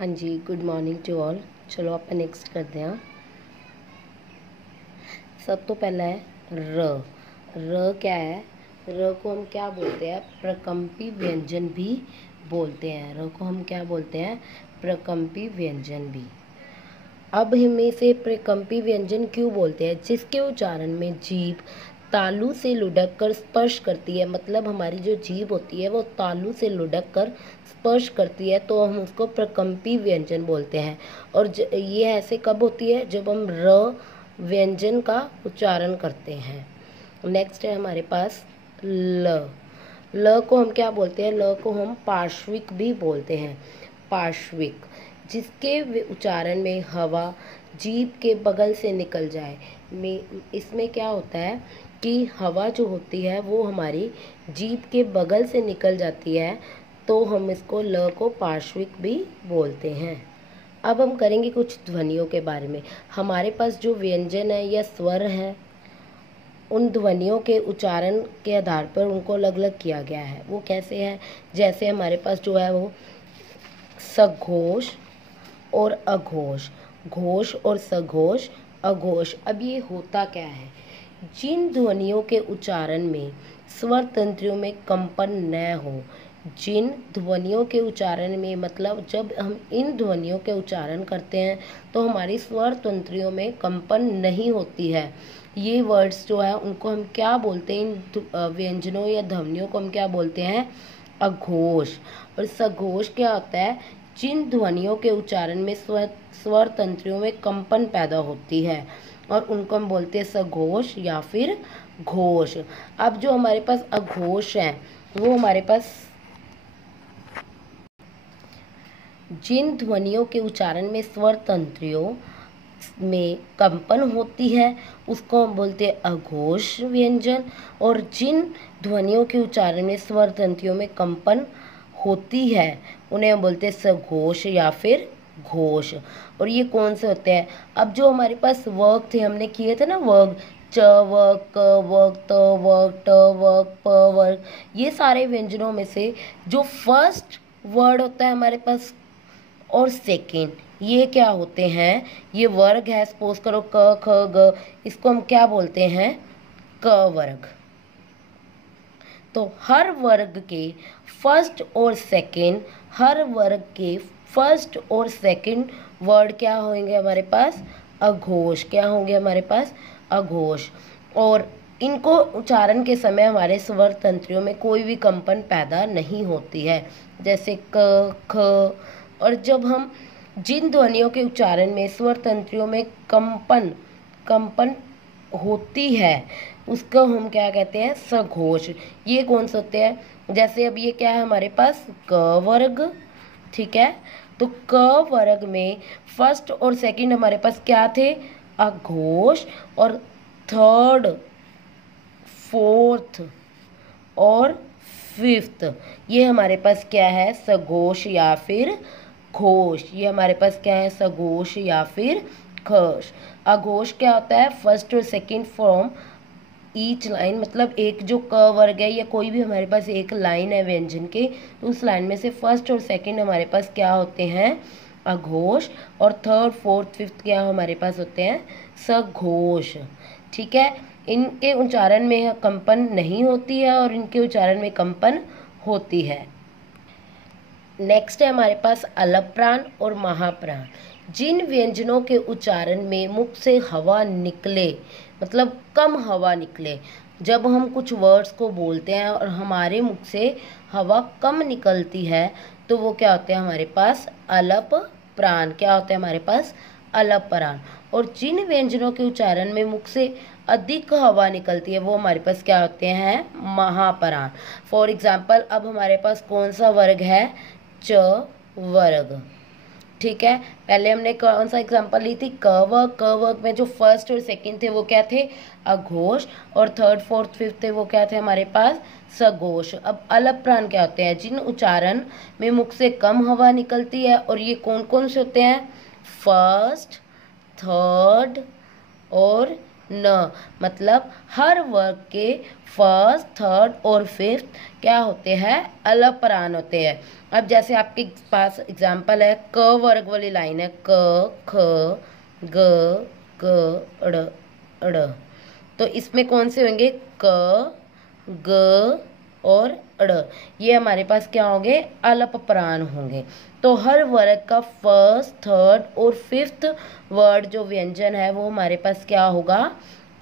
हाँ जी, good morning to all. चलो आप नेक्स्ट करते हैं। सब तो पहला है र। र क्या है? र को हम क्या बोलते हैं? प्रकम्पी व्यंजन भी बोलते हैं। र को हम क्या बोलते हैं? प्रकम्पी व्यंजन भी। अब हम इसे प्रकम्पी व्यंजन क्यों बोलते हैं? जिसके उच्चारण में जीभ तालू से लुढ़क कर स्पर्श करती है, मतलब हमारी जो जीभ होती है वो तालू से लुढ़क कर स्पर्श करती है, तो हम उसको प्रकम्पी व्यंजन बोलते हैं। और ये ऐसे कब होती है? जब हम र व्यंजन का उच्चारण करते हैं। नेक्स्ट है हमारे पास ल। ल को हम क्या बोलते हैं? ल को हम पार्श्विक भी बोलते हैं। पार्श्विक, जिसके उच्चारण में हवा जीभ के बगल से निकल जाए। इसमें क्या होता है कि हवा जो होती है वो हमारी जीभ के बगल से निकल जाती है, तो हम इसको ल को पार्श्विक भी बोलते हैं। अब हम करेंगे कुछ ध्वनियों के बारे में। हमारे पास जो व्यंजन है या स्वर है, उन ध्वनियों के उच्चारण के आधार पर उनको अलग अलग किया गया है। वो कैसे है? जैसे हमारे पास जो है वो सघोष और अघोष, घोष और सघोष, अघोष। अब ये होता क्या है? जिन ध्वनियों के उच्चारण में स्वर तंत्रियों में कंपन न हो, जिन ध्वनियों के उच्चारण में, मतलब जब हम इन ध्वनियों के उच्चारण करते हैं तो हमारी स्वर तंत्रियों में कंपन नहीं होती है, ये वर्ड्स जो है उनको हम क्या बोलते हैं? इन व्यंजनों या ध्वनियों को हम क्या बोलते हैं? अघोष। और सघोष क्या होता है? जिन ध्वनियों के उच्चारण में स्वर तंत्रियों में कंपन पैदा होती है, और उनको हम बोलते हैं सघोष या फिर घोष। अब जो हमारे पास अघोष है वो हमारे पास जिन ध्वनियों के उच्चारण में स्वर तंत्रियों में कंपन होती है उसको हम बोलते हैं अघोष व्यंजन, और जिन ध्वनियों के उच्चारण में स्वर तंत्रियों में कंपन होती है उन्हें हम बोलते हैं सघोष या फिर घोष। और ये कौन से होते हैं? अब जो हमारे पास वर्ग थे, हमने किए थे ना वर्ग, च वर्ग, क वर्ग, त वर्ग, ट वर्ग, प वर्ग, ये सारे व्यंजनों में से जो फर्स्ट वर्ड होता है हमारे पास और सेकेंड, ये क्या होते हैं? ये वर्ग है। सपोज करो क ख ग, इसको हम क्या बोलते हैं? क वर्ग। तो हर वर्ग के फर्स्ट और सेकेंड, हर वर्ग के फर्स्ट और सेकेंड वर्ड क्या होंगे हमारे पास? अघोष। क्या होंगे हमारे पास? अघोष। और इनको उच्चारण के समय हमारे स्वर तंत्रियों में कोई भी कंपन पैदा नहीं होती है, जैसे क ख। और जब हम जिन ध्वनियों के उच्चारण में स्वर तंत्रियों में कंपन होती है उसको हम क्या कहते हैं? सघोष। ये कौन से होते हैं? जैसे अब ये क्या है हमारे पास? क वर्ग, ठीक है। तो क वर्ग में फर्स्ट और सेकंड हमारे पास क्या थे? अघोष। और थर्ड, फोर्थ और फिफ्थ ये हमारे पास क्या है? सघोष या फिर घोष। ये हमारे पास क्या है? सघोष या फिर घोष। अघोष क्या होता है? फर्स्ट और सेकंड फ्रॉम ईच लाइन, मतलब एक जो क वर्ग है या कोई भी हमारे पास एक लाइन है व्यंजन के, तो उस लाइन में से फर्स्ट और सेकंड हमारे पास क्या होते हैं? अघोष। और थर्ड, फोर्थ, फिफ्थ क्या हमारे पास होते हैं? सघोष। ठीक है। इनके उच्चारण में कंपन नहीं होती है और इनके उच्चारण में कंपन होती है। नेक्स्ट है हमारे पास अलप्राण और महाप्राण। जिन व्यंजनों के उच्चारण में मुख से हवा निकले, मतलब कम हवा निकले, जब हम कुछ वर्ड्स को बोलते हैं और हमारे मुख से हवा कम निकलती है तो वो क्या होते हैं हमारे पास? अलप प्राण। क्या होते हैं हमारे पास? अलप प्राण। और जिन व्यंजनों के उच्चारण में मुख से अधिक हवा निकलती है वो हमारे पास क्या होते हैं? महाप्राण। फॉर एग्जाम्पल अब हमारे पास कौन सा वर्ग है? च वर्ग। ठीक है। पहले हमने कौन सा एग्जांपल ली थी? क वर्ग। क वर्ग में जो फर्स्ट और सेकंड थे वो क्या थे? अघोष। और थर्ड, फोर्थ, फिफ्थ थे वो क्या थे हमारे पास? सघोष। अब अलप प्राण क्या होते हैं? जिन उच्चारण में मुख से कम हवा निकलती है, और ये कौन कौन से होते हैं? फर्स्ट, थर्ड और न, मतलब हर वर्ग के फर्स्ट, थर्ड और फिफ्थ क्या होते हैं, अलग प्राण होते हैं। अब जैसे आपके पास एग्जाम्पल है, क वर्ग वाली लाइन है, क ख ग ग ड़, तो इसमें कौन से होंगे, क ग और ड़, ये हमारे पास क्या होंगे, अल्प प्राण होंगे। तो हर वर्ग का फर्स्ट, थर्ड और फिफ्थ वर्ड जो व्यंजन है वो हमारे पास क्या होगा,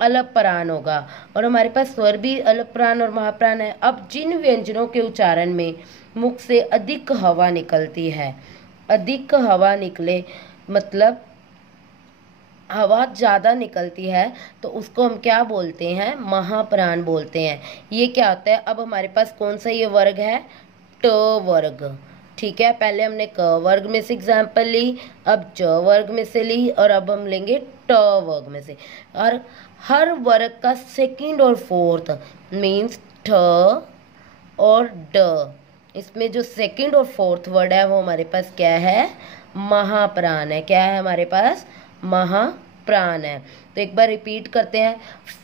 अल्प प्राण होगा। और हमारे पास स्वर भी अल्प प्राण और महाप्राण है। अब जिन व्यंजनों के उच्चारण में मुख से अधिक हवा निकलती है, अधिक हवा निकले मतलब हवा ज़्यादा निकलती है, तो उसको हम क्या बोलते हैं, महाप्राण बोलते हैं। ये क्या होता है, अब हमारे पास कौन सा ये वर्ग है, ट वर्ग। ठीक है, पहले हमने क वर्ग में से एग्जाम्पल ली, अब च वर्ग में से ली, और अब हम लेंगे ट वर्ग में से। और हर वर्ग का सेकंड और फोर्थ मीन्स ठ और ड, इसमें जो सेकंड और फोर्थ वर्ड है वो हमारे पास क्या है, महाप्राण है। क्या है हमारे पास, महाप्राण है। तो एक बार रिपीट करते हैं,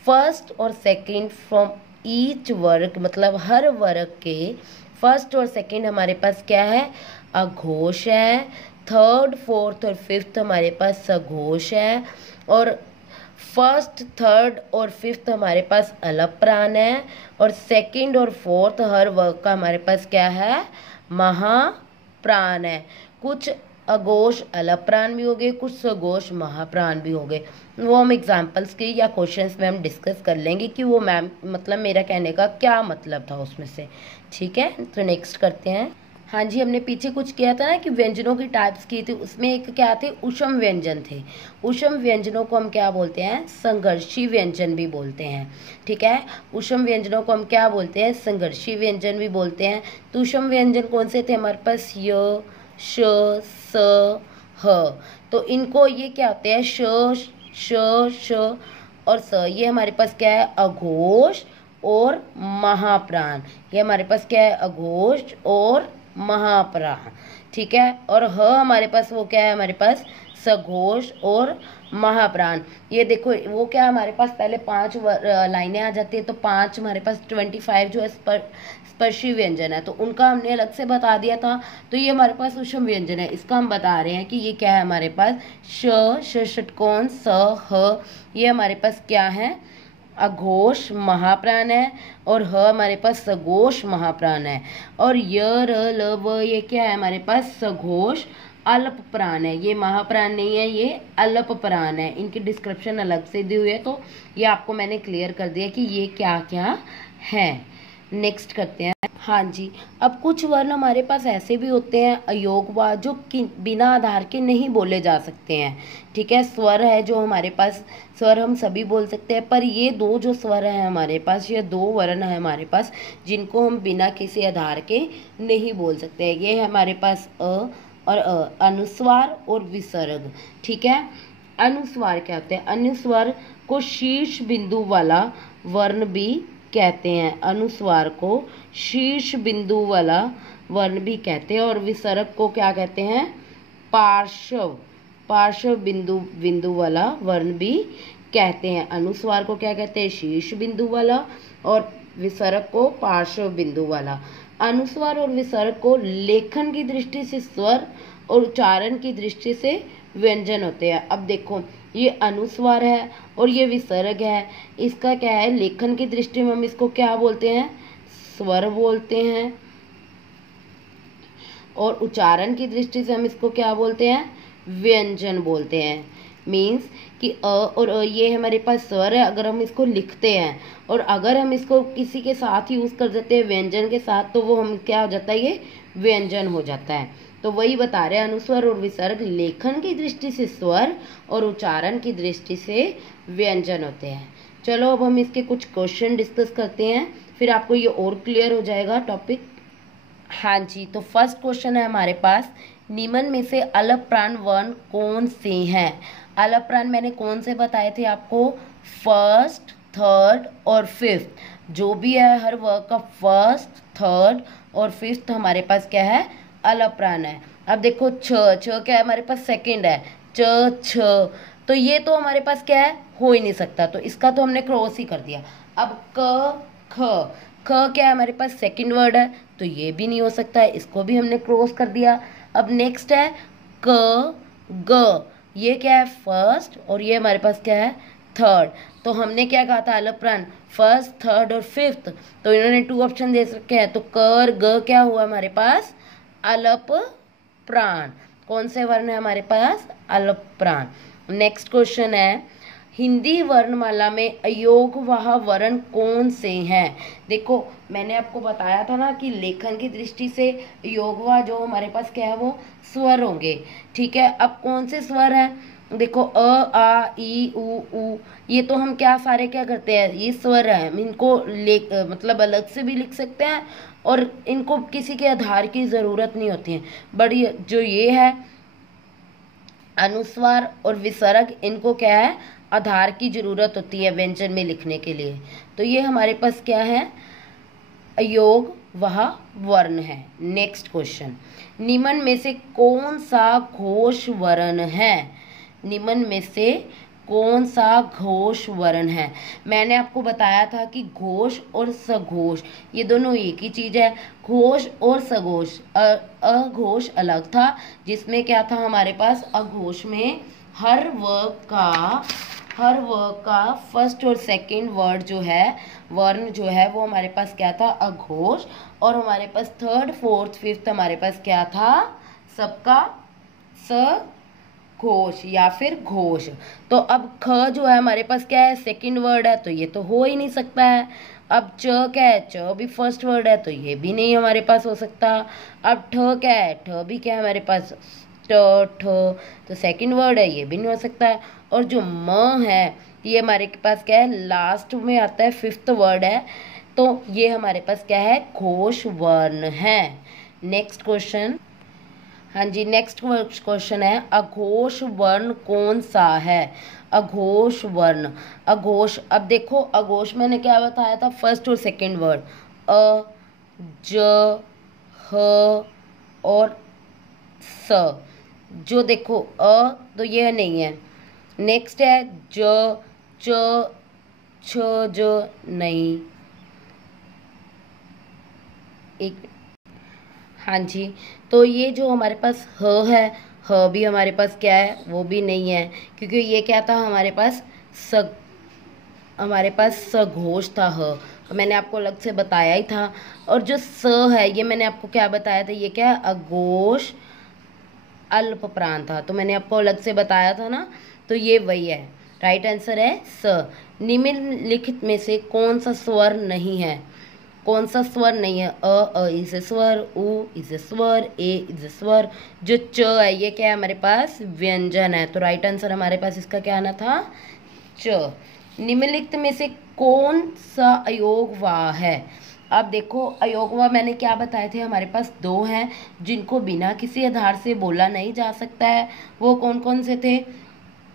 फर्स्ट और सेकंड फ्रॉम ईच वर्ग, मतलब हर वर्ग के फर्स्ट और सेकंड हमारे पास क्या है, अघोष है। थर्ड, फोर्थ और फिफ्थ हमारे पास सघोष है। और फर्स्ट, थर्ड और फिफ्थ हमारे पास अलप प्राण है। और सेकंड और फोर्थ हर वर्ग का हमारे पास क्या है, महाप्राण है। कुछ अघोष अलप प्राण भी हो गए, कुछ सघोष महाप्राण भी हो गए। वो हम एग्जाम्पल्स के या क्वेश्चंस में हम डिस्कस कर लेंगे कि वो मैम मतलब मेरा कहने का क्या मतलब था उसमें से। ठीक है, तो नेक्स्ट करते हैं। हाँ जी, हमने पीछे कुछ किया था ना कि व्यंजनों की टाइप्स की थी, उसमें एक क्या थे, उष्म व्यंजन थे। उष्म व्यंजनों को हम क्या बोलते हैं, संघर्षी व्यंजन भी बोलते हैं। ठीक है, उष्म व्यंजनों को हम क्या बोलते हैं, संघर्षी व्यंजन भी बोलते हैं। तो उष्म व्यंजन कौन से थे हमारे पास, य, श, स, ह। तो इनको ये क्या होते हैं, श, श और स, ये हमारे पास क्या है, अघोष और महाप्राण। ये हमारे पास क्या है, अघोष और महाप्राण। ठीक है, और ह हमारे पास वो क्या है, हमारे पास सघोष और महाप्राण। ये देखो वो क्या हमारे पास पहले 5 लाइनें आ जाती है, तो 5 हमारे पास 25 जो है स्पर्शी व्यंजन है, तो उनका हमने अलग से बता दिया था। तो ये हमारे पास उष्म व्यंजन है, इसका हम बता रहे हैं कि ये क्या है हमारे पास, श षटकोण, स, ह, ये हमारे पास क्या है, अघोष महाप्राण है। और ह हमारे पास सघोष महाप्राण है। और य, र, ल, व, ये क्या है हमारे पास, सघोष अल्प प्राण है। ये महाप्राण नहीं है, ये अल्प प्राण है। इनकी डिस्क्रिप्शन अलग से दी हुई है, तो ये आपको मैंने क्लियर कर दिया कि ये क्या क्या है। नेक्स्ट करते हैं। हाँ जी, अब कुछ वर्ण हमारे पास ऐसे भी होते हैं अयोगवाद, जो बिना आधार के नहीं बोले जा सकते हैं। ठीक है, स्वर है जो हमारे पास, स्वर हम सभी बोल सकते हैं, पर ये दो जो स्वर है हमारे पास, ये 2 वर्ण है हमारे पास जिनको हम बिना किसी आधार के नहीं बोल सकते। ये है हमारे पास अ और अनुस्वार और विसर्ग। ठीक है, अनुस्वार क्या होते हैं, अनुस्वार को शीर्ष बिंदु वाला वर्ण भी कहते हैं। अनुस्वार को शीर्ष बिंदु वाला वर्ण भी कहते हैं। और विसर्ग को क्या कहते हैं, पार्श्व बिंदु वाला वर्ण भी कहते हैं। अनुस्वार को क्या कहते हैं, शीर्ष बिंदु वाला, और विसर्ग को पार्श्व बिंदु वाला। अनुस्वार और विसर्ग को लेखन की दृष्टि से स्वर और उच्चारण की दृष्टि से व्यंजन होते हैं। अब देखो ये अनुस्वार है और ये विसर्ग है, इसका क्या है, लेखन की दृष्टि में हम इसको क्या बोलते हैं, स्वर बोलते हैं। और उच्चारण की दृष्टि से हम इसको क्या बोलते हैं, व्यंजन बोलते हैं। मीन्स कि अ और अ ये हमारे पास स्वर है, अगर हम इसको लिखते हैं और अगर हम इसको किसी के साथ यूज कर देते हैं व्यंजन के साथ, तो वो हम क्या हो जाता है, ये व्यंजन हो जाता है। तो वही बता रहे हैं, अनुस्वर और विसर्ग लेखन की दृष्टि से स्वर और उच्चारण की दृष्टि से व्यंजन होते हैं। चलो अब हम इसके कुछ क्वेश्चन डिस्कस करते हैं, फिर आपको ये और क्लियर हो जाएगा टॉपिक। हाँ जी, तो फर्स्ट क्वेश्चन है हमारे पास, निम्न में से अलप प्राण वर्ण कौन से हैं। अलप प्राण मैंने कौन से बताए थे आपको, फर्स्ट, थर्ड और फिफ्थ। जो भी है हर वर्ग का फर्स्ट, थर्ड और फिफ्थ हमारे पास क्या है, अलप प्राण है। अब देखो छ क्या है हमारे पास, सेकंड है, च, छ, तो ये तो हमारे पास क्या है, हो ही नहीं सकता, तो इसका तो हमने क्रॉस ही कर दिया। अब क ख, ख क्या है हमारे पास सेकंड वर्ड है, तो ये भी नहीं हो सकता है, इसको भी हमने क्रॉस कर दिया। अब नेक्स्ट है क ग, ये क्या है फर्स्ट और ये हमारे पास क्या है थर्ड। तो हमने क्या कहा था अलप प्राण, फर्स्ट थर्ड और फिफ्थ, तो इन्होंने 2 ऑप्शन दे रखे हैं, तो क और ग क्या हुआ हमारे पास अलप प्राण। कौन से वर्ण है हमारे पास, अलप प्राण। नेक्स्ट क्वेश्चन है, हिंदी वर्णमाला में अयोगवाह वर्ण कौन से हैं। देखो मैंने आपको बताया था ना कि लेखन की दृष्टि से अयोगवाह जो हमारे पास क्या है वो स्वर होंगे, ठीक है। अब कौन से स्वर हैं, देखो अ आ ई उ, ये तो हम क्या सारे क्या करते हैं, ये स्वर हैं, हम इनको मतलब अलग से भी लिख सकते हैं और इनको किसी के आधार की ज़रूरत नहीं होती है। बड़ी जो ये है अनुस्वार और विसर्ग, इनको क्या है आधार की जरूरत होती है व्यंजन में लिखने के लिए। तो ये हमारे पास क्या है अयोग वह वर्ण है। नेक्स्ट क्वेश्चन, निम्न में से कौन सा घोष वर्ण है, निम्न में से कौन सा घोष वर्ण है। मैंने आपको बताया था कि घोष और सघोष ये दोनों एक ही चीज है। घोष और सघोष, अघोष अलग था जिसमें क्या था हमारे पास अघोष में हर वर्ग का फर्स्ट और सेकंड वर्ड जो है वर्ण जो है वो हमारे पास क्या था अघोष, और हमारे पास थर्ड फोर्थ फिफ्थ हमारे पास क्या था सबका सघोष या फिर घोष। तो अब ख जो है हमारे पास क्या है सेकंड वर्ड है, तो ये तो हो ही नहीं सकता है। अब च क्या है, च भी फर्स्ट वर्ड है, तो ये भी नहीं हमारे पास हो सकता। अब ठ क्या है, ठ भी क्या है हमारे पास ठ, तो सेकंड वर्ड है, ये भी नहीं हो सकता है। और जो म है ये हमारे के पास क्या है लास्ट में आता है, फिफ्थ वर्ड है, तो ये हमारे पास क्या है घोष वर्ण है। नेक्स्ट क्वेश्चन, हाँ जी नेक्स्ट क्वेश्चन है अघोष वर्ण कौन सा है। अघोष वर्ण, अघोष, अब देखो अघोष मैंने क्या बताया था फर्स्ट और सेकंड वर्ड अ ज ह और स, जो देखो अ तो यह नहीं है। नेक्स्ट है ज च छ ज नहीं, एक, हाँ जी, तो ये जो हमारे पास ह है, ह भी हमारे पास क्या है वो भी नहीं है, क्योंकि ये क्या था हमारे पास सघोष था ह, मैंने आपको अलग से बताया ही था। और जो स है ये मैंने आपको क्या बताया था, ये क्या है अघोष अल्प प्राण था, तो मैंने आपको अलग से बताया था ना, तो ये वही है। राइट आंसर है स। निम्नलिखित में से कौन सा स्वर नहीं है, कौन सा स्वर नहीं है, अ इज ए स्वर, उ इज ए स्वर, ए इज ए स्वर, जो च है ये क्या है हमारे पास व्यंजन है, तो राइट आंसर हमारे पास इसका क्या आना था च। निम्नलिखित में से कौन सा अयोगवाह है। अब देखो अयोगवाह मैंने क्या बताए थे हमारे पास दो हैं जिनको बिना किसी आधार से बोला नहीं जा सकता है, वो कौन कौन से थे,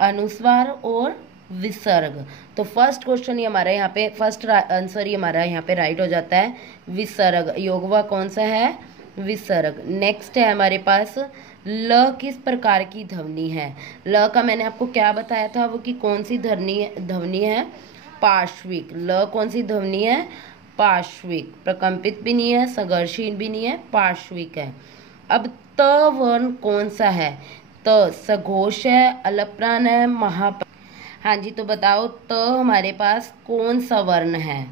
अनुस्वार और विसर्ग। तो फर्स्ट क्वेश्चन ये हमारा यहाँ पे फर्स्ट आंसर ये हमारा यहाँ पे राइट हो जाता है विसर्ग। योगवा कौन सा है विसर्ग। नेक्स्ट है हमारे पास ल किस प्रकार की ध्वनि है। ल का मैंने आपको क्या बताया था वो कि कौन सी ध्वनि है पार्श्विक। ल कौन सी ध्वनि है पार्श्विक, प्रकंपित भी नहीं है संघर्षहीन भी नहीं है पार्श्विक है। अब त वर्ण कौन सा है, त सघोष है अलप्राण है महाप्राण। हाँ जी तो बताओ त हमारे पास कौन सा वर्ण है।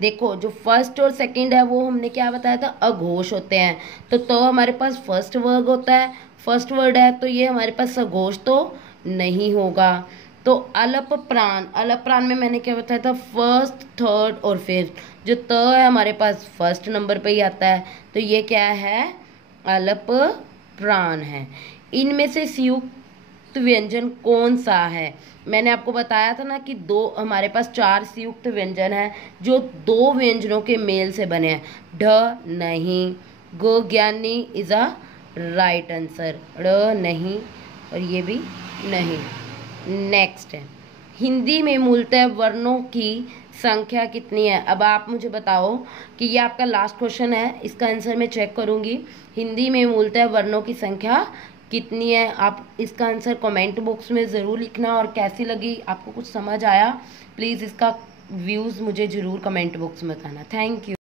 देखो जो फर्स्ट और सेकंड है वो हमने क्या बताया था अघोष होते हैं, तो हमारे पास फर्स्ट वर्ग होता है, फर्स्ट वर्ड है, तो ये हमारे पास सघोष तो नहीं होगा। तो अलप प्राण में मैंने क्या बताया था फर्स्ट थर्ड और फिफ्थ, जो त है हमारे पास फर्स्ट नंबर पे ही आता है, तो ये क्या है अलप प्राण है। इनमें से संयुक्त व्यंजन कौन सा है। मैंने आपको बताया था ना कि दो हमारे पास चार संयुक्त व्यंजन हैं जो दो व्यंजनों के मेल से बने हैं। ढ नहीं, ग ज्ञानी इज अ राइट आंसर, ड़ नहीं और ये भी नहीं। नेक्स्ट है हिंदी में मूलतः वर्णों की संख्या कितनी है। अब आप मुझे बताओ कि ये आपका लास्ट क्वेश्चन है, इसका आंसर मैं चेक करूंगी। हिंदी में मूलतः वर्णों की संख्या कितनी है, आप इसका आंसर कमेंट बॉक्स में ज़रूर लिखना। और कैसी लगी, आपको कुछ समझ आया, प्लीज़ इसका व्यूज़ मुझे ज़रूर कमेंट बॉक्स में बताना। Thank you.